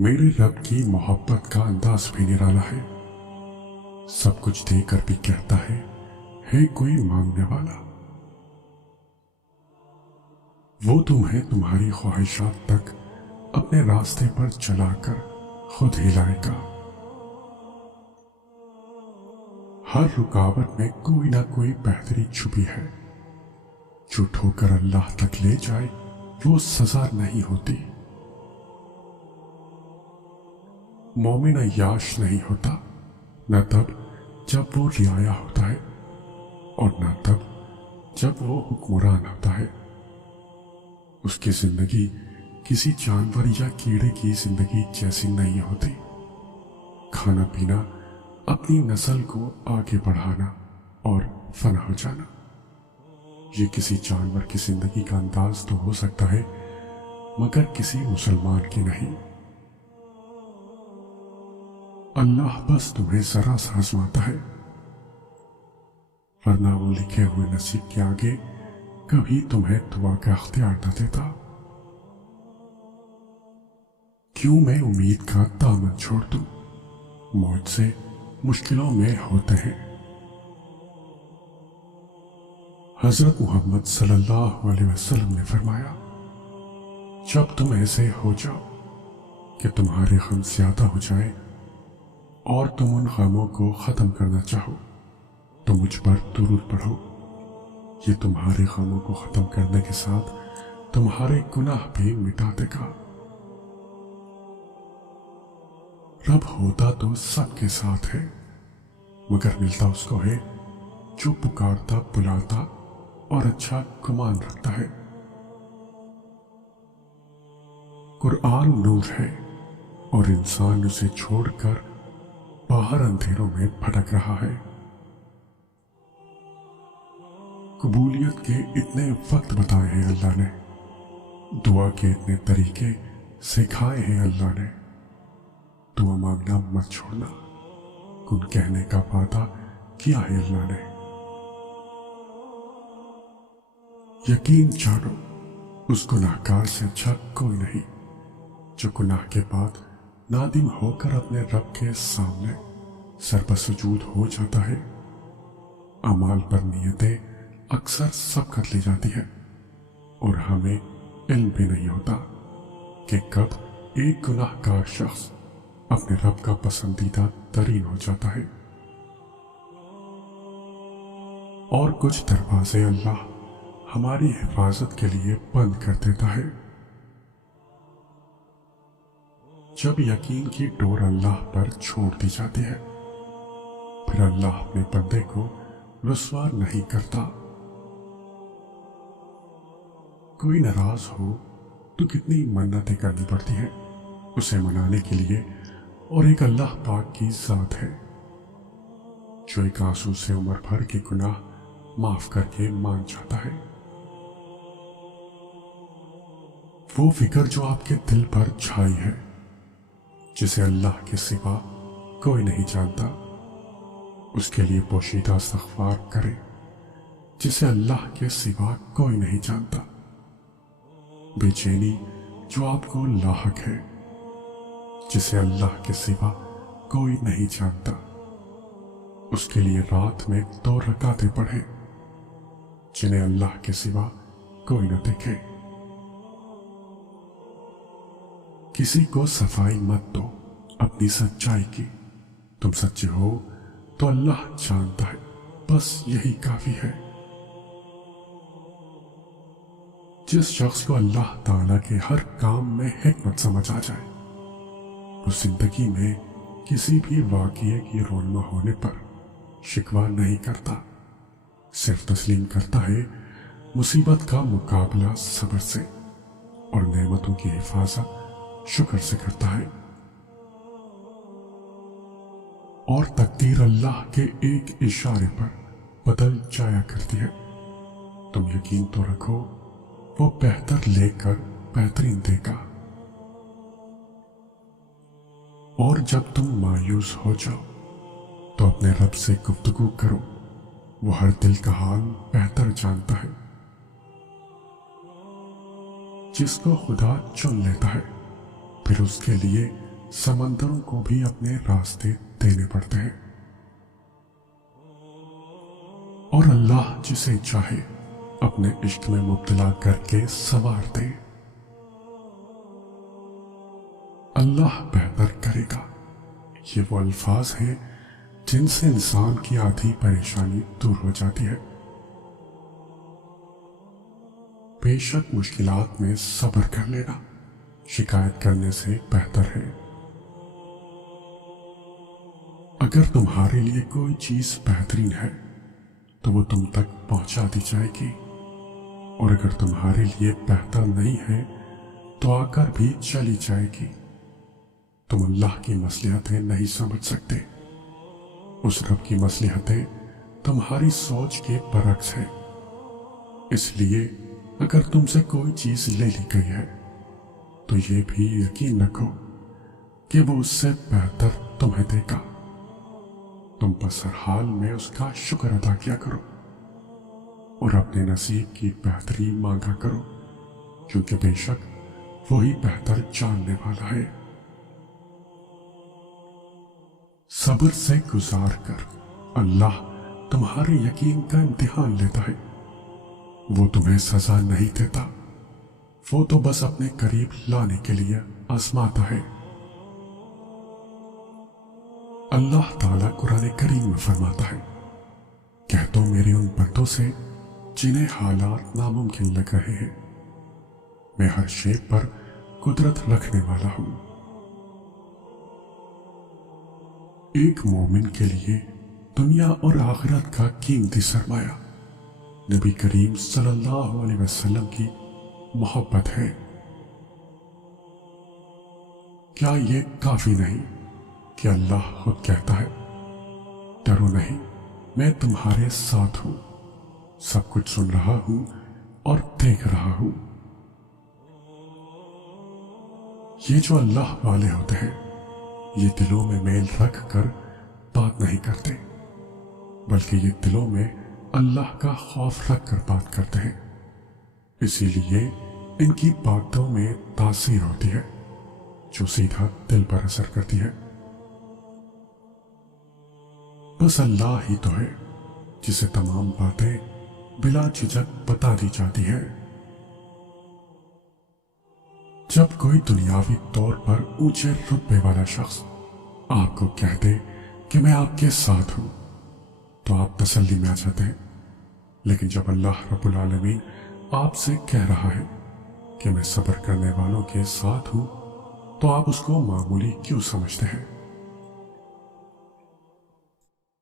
मेरे रब की मोहब्बत का अंदाज भी निराला है। सब कुछ देकर भी कहता है कोई मांगने वाला। वो तुम्हें तुम्हारी ख्वाहिशात तक अपने रास्ते पर चलाकर खुद हिलाएगा। हर रुकावट में कोई ना कोई बेहतरी छुपी है। जो ठोकर अल्लाह तक ले जाए वो सजा नहीं होती। मोमिन अय्याश नहीं होता, न तब जब वो रियाया होता है और न तब जब वो हुक्मरान होता है। उसकी जिंदगी किसी जानवर या कीड़े की जिंदगी जैसी नहीं होती। खाना पीना, अपनी नस्ल को आगे बढ़ाना और फना हो जाना, ये किसी जानवर की जिंदगी का अंदाज तो हो सकता है, मगर किसी मुसलमान की नहीं। अल्लाह बस तुम्हें जरा सा आजमाता है, वरना वो लिखे हुए नसीब के आगे कभी तुम्हें दुआ का अख्तियार न देता। क्यों मैं उम्मीद का दामन छोड़ दूं, मौत से मुश्किलों में होते हैं। हजरत मोहम्मद सल्लल्लाहु अलैहि वसल्लम ने फरमाया, जब तुम ऐसे हो जाओ कि तुम्हारे गम ज्यादा हो जाए और तुम उन गमों को खत्म करना चाहो तो मुझ पर दुरूद पढ़ो। ये तुम्हारे गमों को खत्म करने के साथ तुम्हारे गुनाह भी मिटा देगा। रब होता तो सबके साथ है, मगर मिलता उसको है जो पुकारता, बुलाता और अच्छा गुमान रखता है। कुरान नूर है और इंसान उसे छोड़कर बाहर अंधेरों में भटक रहा है। कबूलियत के इतने वक्त बताए हैं अल्लाह ने, दुआ के इतने तरीके सिखाए हैं अल्लाह ने। दुआ मांगना मत छोड़ना, कुन कहने का वादा किया है अल्लाह ने। यकीन जानो उस गुनाहगार से अच्छा कोई नहीं जो गुनाह के बाद नादिम होकर अपने रब के सामने सरबसजूद हो जाता है। अमाल पर नियतें अक्सर सब कर ली जाती है और हमें इल्म भी नहीं होता कि कब एक गुनाहगार शख्स अपने रब का पसंदीदा तरीन हो जाता है। और कुछ दरवाजे अल्लाह हमारी हिफाजत के लिए बंद कर देता है। जब यकीन की डोर अल्लाह पर छोड़ दी जाती है, फिर अल्लाह अपने बंदे को रुस्वा नहीं करता। कोई नाराज हो तो कितनी मन्नतें करनी पड़ती हैं उसे मनाने के लिए, और एक अल्लाह पाक की जात है जो एक आंसू से उम्र भर के गुनाह माफ करके मान जाता है। वो फिक्र जो आपके दिल पर छाई है, जिसे अल्लाह के सिवा कोई नहीं जानता, उसके लिए पोशीदा इस्तग़फ़ार करें जिसे अल्लाह के सिवा कोई नहीं जानता। बेचैनी जो आपको लाहक है, जिसे अल्लाह के सिवा कोई नहीं जानता, उसके लिए रात में 2 रकातें पढ़े जिन्हें अल्लाह के सिवा कोई न देखे। किसी को सफाई मत दो अपनी सच्चाई की, तुम सच्चे हो तो अल्लाह जानता है, बस यही काफी है। जिस शख्स को अल्लाह ताला के हर काम में हिकमत समझ आ जाए, वो जिंदगी में किसी भी वाक़ये की रोनमा होने पर शिकवा नहीं करता, सिर्फ तस्लीम करता है मुसीबत का मुकाबला सब्र से और नेमतों की हिफाजत शुक्र से करता है। और तकदीर अल्लाह के एक इशारे पर बदल जाया करती है। तुम यकीन तो रखो वो बेहतर लेकर बेहतरीन देगा। और जब तुम मायूस हो जाओ तो अपने रब से गुफ्तगू करो, वो हर दिल का हाल बेहतर जानता है। जिसको खुदा चुन लेता है फिर उसके लिए समंदरों को भी अपने रास्ते देने पड़ते हैं, और अल्लाह जिसे चाहे अपने इश्क में मुब्तला करके संवार दे। अल्लाह बेहतर करेगा। ये वो अल्फाज हैं जिनसे इंसान की आधी परेशानी दूर हो जाती है। बेशक मुश्किलात में सब्र कर लेना शिकायत करने से बेहतर है। अगर तुम्हारे लिए कोई चीज बेहतरीन है तो वो तुम तक पहुंचा दी जाएगी, और अगर तुम्हारे लिए बेहतर नहीं है तो आकर भी चली जाएगी। तुम अल्लाह की मसलिहतें नहीं समझ सकते। उस रब की मसलिहतें तुम्हारी सोच के बरक्स है। इसलिए अगर तुमसे कोई चीज ले ली गई है तो ये भी यकीन रखो कि वो उससे बेहतर तुम्हें देगा। तुम बस हर हाल में उसका शुक्र अदा किया करो और अपने नसीब की बेहतरी मांगा करो, क्योंकि बेशक वही बेहतर जानने वाला है। सब्र से गुजार कर अल्लाह तुम्हारे यकीन का इम्तिहान लेता है। वो तुम्हें सजा नहीं देता, वो तो बस अपने करीब लाने के लिए आजमाता है। अल्लाह ताला कुरान करीम में फरमाता है, कह दो मेरे उन बंदों से जिन्हें हालात नामुमकिन लग रहे हैं, मैं हर शे पर कुदरत रखने वाला हूं। एक मोमिन के लिए दुनिया और आखिरत का कीमती सरमाया नबी करीम सल्लल्लाहु अलैहि वसल्लम की मोहब्बत है। क्या ये काफी नहीं कि अल्लाह खुद कहता है, डरो नहीं, मैं तुम्हारे साथ हूं, सब कुछ सुन रहा हूं और देख रहा हूं। ये जो अल्लाह वाले होते हैं, ये दिलों में मेल रख कर बात नहीं करते, बल्कि ये दिलों में अल्लाह का खौफ रख कर बात करते हैं। इसीलिए इनकी बातों में तासीर होती है जो सीधा दिल पर असर करती है। बस अल्लाह ही तो है जिसे तमाम बातें बिला झिझक बता दी जाती है। जब कोई दुनियावी तौर पर ऊंचे रुतबे वाला शख्स आपको कह दे कि मैं आपके साथ हूं, तो आप तसल्ली में आ जाते हैं। लेकिन जब अल्लाह रब्बुल आलमीन आपसे कह रहा है कि मैं सब्र करने वालों के साथ हूं, तो आप उसको मामूली क्यों समझते हैं?